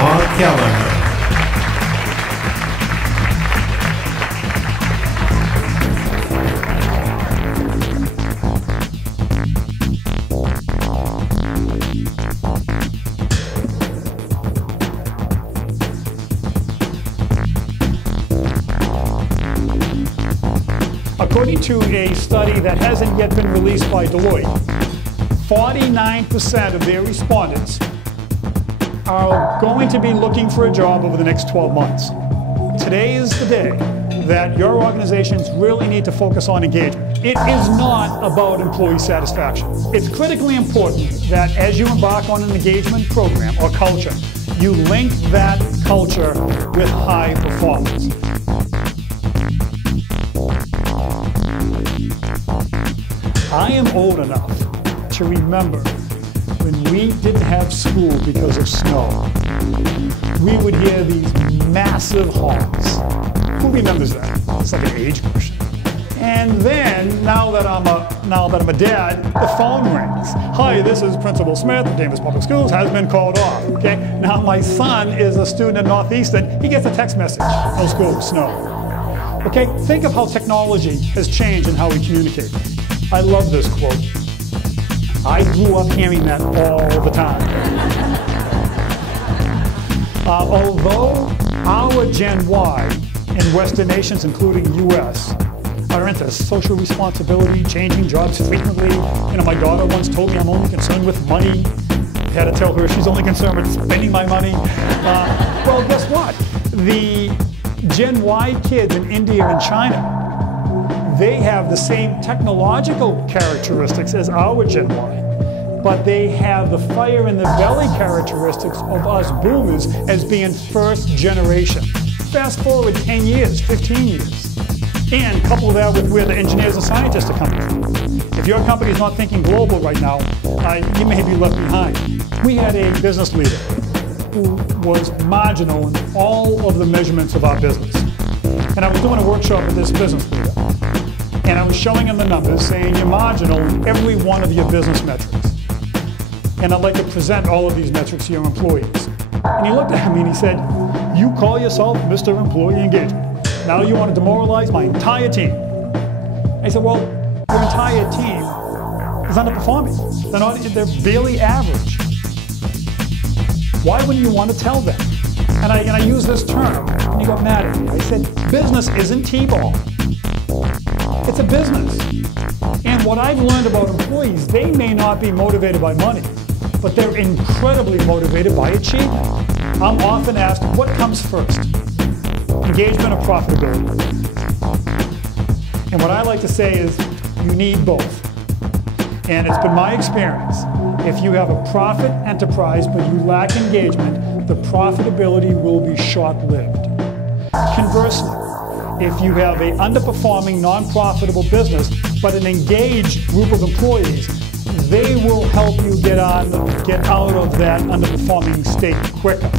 Bob Kelleher. According to a study that hasn't yet been released by Deloitte, 49% of their respondents are going to be looking for a job over the next 12 months. Today is the day that your organizations really need to focus on engagement. It is not about employee satisfaction. It's critically important that as you embark on an engagement program or culture, you link that culture with high performance. I am old enough to remember when we didn't have school because of snow. We would hear these massive honks. Who remembers that? It's like an age question. And then, now that I'm a dad, the phone rings. Hi, this is Principal Smith of Davis Public Schools, has been called off. Okay? Now my son is a student at Northeastern. He gets a text message. No school, snow. Okay? Think of how technology has changed in how we communicate. I love this quote. I grew up hearing that all the time. Although our Gen Y in Western nations, including the US, are into social responsibility, changing jobs frequently. My daughter once told me I'm only concerned with money. I had to tell her she's only concerned with spending my money. Well, guess what? The Gen Y kids in India and China, they have the same technological characteristics as our Gen Y, but they have the fire in the belly characteristics of us boomers as being first generation. Fast forward 10 years, 15 years, and couple that with where the engineers and scientists are coming from. If your company is not thinking global right now, you may be left behind. We had a business leader who was marginal in all of the measurements of our business. And I was doing a workshop with this business leader. And I was showing him the numbers, saying you're marginal in every one of your business metrics. And I'd like to present all of these metrics to your employees. And he looked at me and he said, you call yourself Mr. Employee Engagement. Now you want to demoralize my entire team. I said, well, your entire team is underperforming. They're barely average. Why wouldn't you want to tell them? And I use this term, and he got mad at me. I said, business isn't T-ball. It's a business. And what I've learned about employees, they may not be motivated by money, but they're incredibly motivated by achievement. I'm often asked, what comes first? Engagement or profitability? And what I like to say is, you need both. And it's been my experience, if you have a profit enterprise but you lack engagement, the profitability will be short-lived. Conversely, if you have an underperforming, non-profitable business, but an engaged group of employees, they will help you get out of that underperforming state quicker.